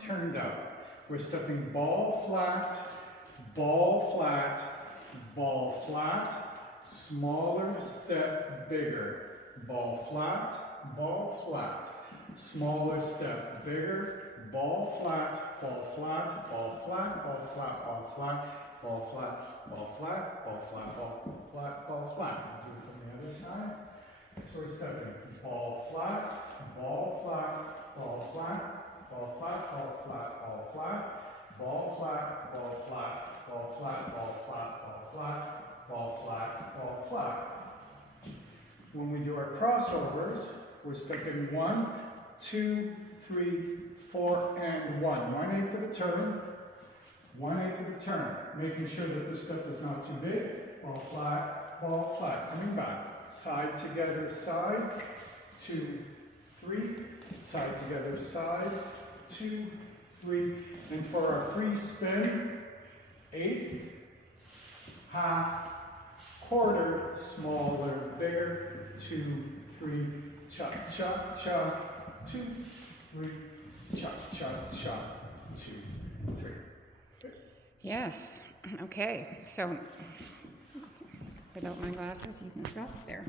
turned out. We're stepping ball flat, ball flat, ball flat, smaller step, bigger. Ball flat, smaller step, bigger. Ball flat, ball flat, ball flat, ball flat, ball flat, ball flat, ball flat, ball flat, ball flat, ball flat. Do it from the other side. So we're stepping ball flat, ball flat, ball flat, ball flat, ball flat, ball flat, ball flat, ball flat, ball flat, ball flat, ball flat, ball flat, ball flat. When we do our crossovers, we're stepping 1, 2, 3, 4, and 1. 1/8 of a turn, 1/8 of a turn. Making sure that the step is not too big. Ball flat. Coming back. Side together, side, 2, 3. Side together, side, 2, 3. And for our free spin, 8, half, quarter, smaller, bigger, 2, 3, cha, cha, cha, 2, 3, cha, cha, cha, 2, 3. Yes, okay, so without my glasses, you can stop there.